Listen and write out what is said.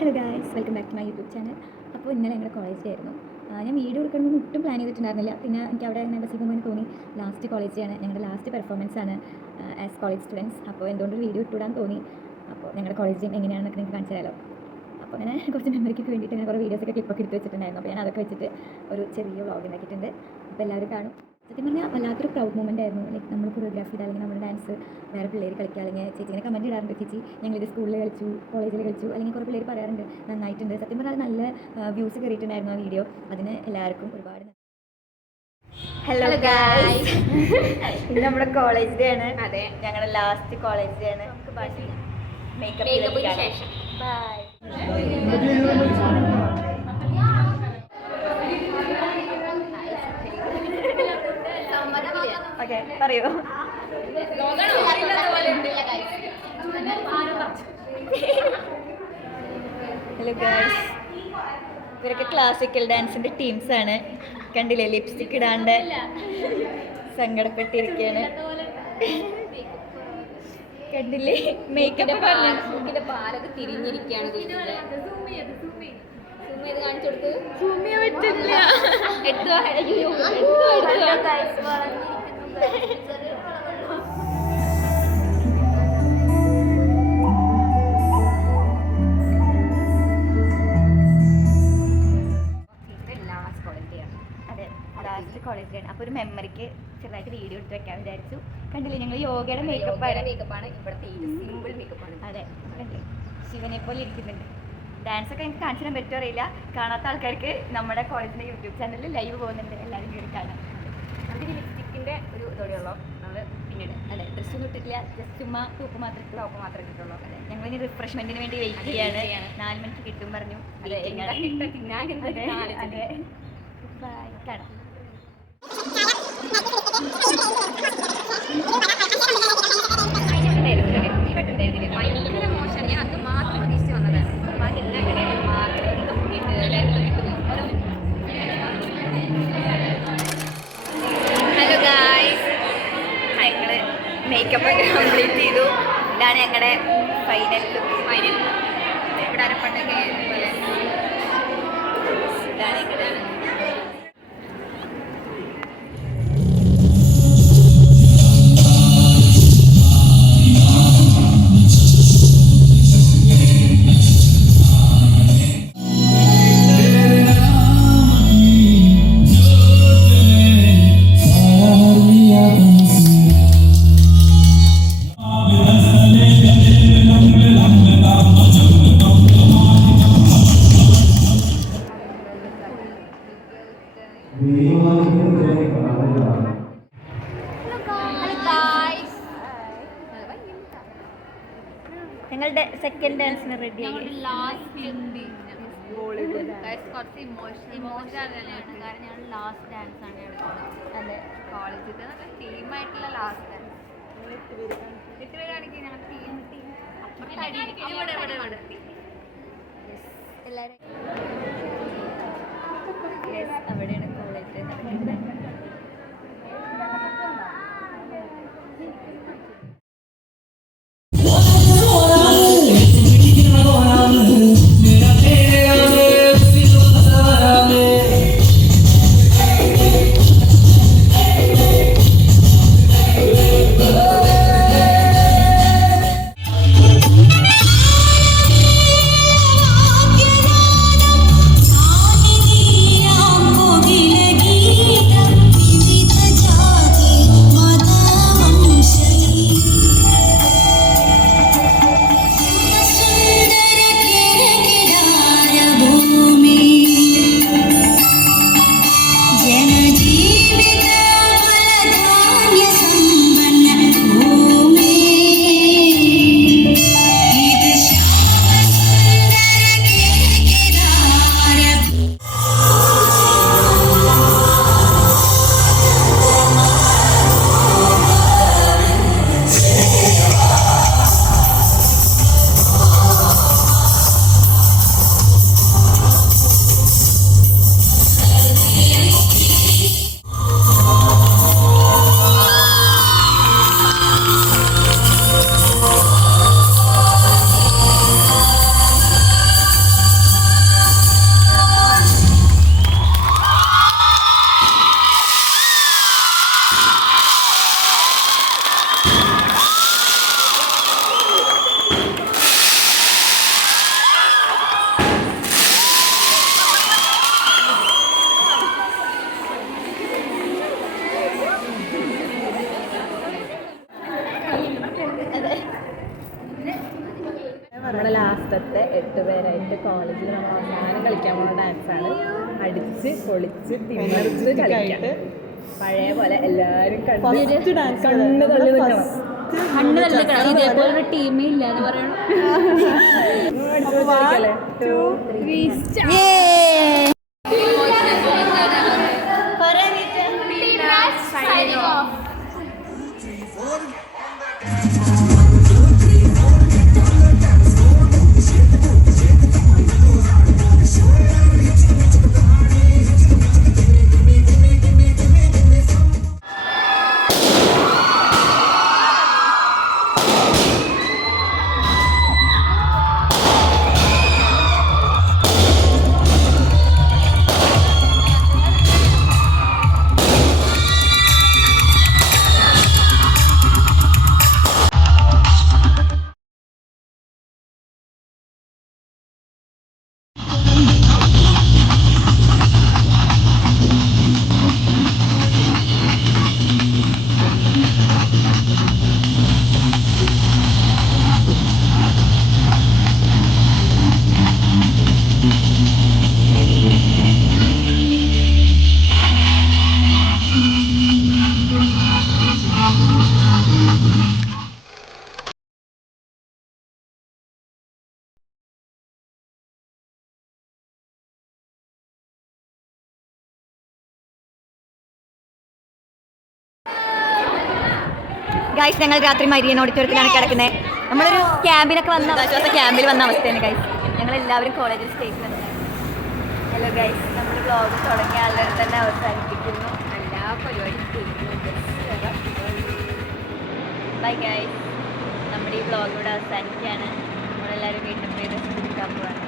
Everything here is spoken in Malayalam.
Hello guys, welcome back to my YouTube channel. അപ്പോൾ ഇന്നലെ ഞങ്ങളുടെ കോളേജിലായിരുന്നു. ഞാൻ വീഡിയോ എടുക്കണമെന്ന് ഒട്ടും പ്ലാൻ ചെയ്തിട്ടുണ്ടായിരുന്നില്ല. പിന്നെ എനിക്ക് അവിടെ അങ്ങനെ ബസ്സിൽ തോന്നി ലാസ്റ്റ് കോളേജിലാണ്, ഞങ്ങളുടെ ലാസ്റ്റ് പെർഫോമൻസ് ആണ് ആസ് കോളേജ് സ്റ്റുഡൻസ്. അപ്പോൾ എന്തുകൊണ്ട് വീഡിയോ ഇട്ടുവിടാൻ തോന്നി. അപ്പോൾ ഞങ്ങളുടെ കോളേജിൽ എങ്ങനെയാണെന്നൊക്കെ നിങ്ങൾക്ക് കാണിച്ചു തരാമല്ലോ. അപ്പോൾ അങ്ങനെ കുറച്ച് മെമ്മറിക്ക് വേണ്ടിയിട്ട് ഞാൻ കുറേ വീഡിയോസൊക്കെ ക്ലിപ്പൊക്കെ എടുത്ത് വെച്ചിട്ടുണ്ടായിരുന്നു. അപ്പോൾ ഞാൻ അതൊക്കെ വെച്ചിട്ട് ഒരു ചെറിയ വ്ളോഗ് ഉണ്ടാക്കിയിട്ടുണ്ട്. അപ്പോൾ എല്ലാവരും കാണും. സത്യം പറഞ്ഞാൽ വല്ലാത്തൊരു പ്രൗഡ് മൂമെൻ്റ് ആയിരുന്നു. ലൈക്ക് നമ്മൾ കൊറിയോഗ്രാഫി ചെയ്ത് അല്ലെങ്കിൽ നമ്മുടെ ഡാൻസ് വേറെ പിള്ളേർ കളിക്കുക, അല്ലെങ്കിൽ ചേച്ചി ഇങ്ങനെ കമൻറ്റ് ഇടാറുണ്ട്, ചേച്ചി ഞങ്ങളിത് സ്കൂളിൽ കളിച്ചു, കോളേജിൽ കളിച്ചു, അല്ലെങ്കിൽ കുറേ പിള്ളേർ പറയാറുണ്ട് നന്നായിട്ടുണ്ട്. സത്യം പറഞ്ഞാൽ നല്ല വ്യൂസ് കയറിയിട്ടുണ്ടായിരുന്നു ആ വീഡിയോ. അതിന് എല്ലാവർക്കും ഒരുപാട് ഹലോ ഗായ്സ്. ഇത് നമ്മുടെ കോളേജ് ഡേ ആണ്. അതെ, ഞങ്ങളുടെ ലാസ്റ്റ് കോളേജ് ഡേ ആണ്. മേക്കപ്പ് ശേഷം ബൈ. ഓക്കെ, പറയൂ. ഹലോ ഗായ്സ്, ഇവരൊക്കെ ക്ലാസിക്കൽ ഡാൻസിന്റെ ടീംസ് ആണ്. കണ്ടില്ലേ, ലിപ്സ്റ്റിക് ഇടാണ്ട് സങ്കടപ്പെട്ടിരിക്കുകയാണ്. കണ്ടില്ലേ, മേക്കപ്പ് പറഞ്ഞു പാലൊക്കെ തിരിഞ്ഞിരിക്കുകയാണ്. കാണിച്ചു കൊടുത്ത് പറ്റില്ല. ലാസ്റ്റ് കോളേജ് ഡേ ആണ്. അപ്പോൾ ഒരു മെമ്മറിക്ക് ചെറുതായിട്ട് വീഡിയോ എടുത്ത് വെക്കാൻ വിചാരിച്ചു. കണ്ടില്ലേ, ഞങ്ങൾ യോഗയുടെ മേക്കപ്പാണ്. ഇവിടുത്തെ സിമ്പിൾ മേക്കപ്പാണ്. അതെ, കണ്ടില്ലേ, ശിവനെ പോലെ ഇരിക്കുന്നുണ്ട്. ഡാൻസൊക്കെ എനിക്ക് കാണിച്ചു തരാൻ പറ്റുമോ അറിയില്ല. കാണാത്ത ആൾക്കാർക്ക് നമ്മുടെ കോളേജിൻ്റെ യൂട്യൂബ് ചാനലിൽ ലൈവ് പോകുന്നുണ്ട്, എല്ലാവരും കയറി കാണാം. അതിന് ലിപ്സ്റ്റിക്കിൻ്റെ ഒരു ഇതോടെയുള്ളൂ. നമ്മൾ പിന്നീട് അതെ, ഡ്രസ്സൊന്നും ഇട്ടിട്ടില്ല, ജസ്റ്റ് ചുമ്മാ ടോപ്പ് മാത്രമേ ഇട്ടിട്ടുള്ളൂ. അതെ, ഞങ്ങളിനി റിഫ്രഷ്മെൻറ്റിന് വേണ്ടി വെയിറ്റ് ചെയ്യാണ്. 4 മണിക്ക് കിട്ടും പറഞ്ഞു. അതെ, അതെ, ബൈ, കാണാം. ഭയങ്കര മോശം. ഞാൻ അത് മാത്രം പ്രതീക്ഷിച്ച് വന്നതാണ്. ബാക്കി എല്ലാ കടയിലും മാത്രം ഹലോ ഗായ്സ്, ഞങ്ങൾ മേക്കപ്പ് ഒക്കെ കംപ്ലീറ്റ് ചെയ്തു. ഇതാണ് ഞങ്ങളുടെ ഫൈനൽ ലുക്ക്. ഇവിടെ അരപ്പണ്ടൊക്കെ പോലെ ഇതാണ് ഞങ്ങളുടെ ഞങ്ങളുടെ സെക്കൻഡ് ഡാൻസിന് റെഡി ആയി. കുറച്ച് ഇമോഷണൽ തന്നെയാണ്. കാരണം ഞങ്ങൾ ലാസ്റ്റ് ഡാൻസ് ആണ് അതെ, കോളേജിൽ നല്ല ടീമായിട്ടുള്ള ലാസ്റ്റ് ഡാൻസ്. 8 പേര് കാണിക്കും ഞങ്ങൾ ടീം. എല്ലാവരും അവിടെയാണ് കോളേജ് നടക്കുന്നത്. 8 പേരായിട്ട് കോളേജിൽ നമ്മൾ അവസാനം കളിക്കാൻ പോകുന്ന ഡാൻസാണ്. അടിച്ച് പൊളിച്ച് തിമിർത്ത് കളിക്കാം. പഴയ പോലെ എല്ലാവരും കണ്ണ് തള്ളി നിൽക്കണം. ഇതേപോലൊരു ടീമേ ഇല്ല എന്ന് പറയണം. ഗൈസ്, ഞങ്ങൾ രാത്രി മരിയൻ ഓഡിറ്റോറിയത്തിലാണ് കിടക്കുന്നത്. നമ്മളൊരു ക്യാമ്പിലൊക്കെ വന്ന ആശ്വാസ ക്യാമ്പിൽ വന്ന അവസ്ഥയാണ് ഗൈസ്. ഞങ്ങൾ എല്ലാവരും കോളേജിൽ സ്റ്റേജിൽ. ഹലോ ഗൈസ്, നമ്മൾ വ്ളോഗ് തുടങ്ങിയ ആളുകൾ തന്നെ അവസാനിപ്പിക്കുന്നു. എല്ലാ പരിപാടിയും ബൈ ഗൈസ്. നമ്മുടെ ഈ വ്ളോഗ് ഇവിടെ അവസാനിക്കുകയാണ്. നമ്മളെല്ലാവരും വീണ്ടും എടുക്കാൻ പോവാണ്.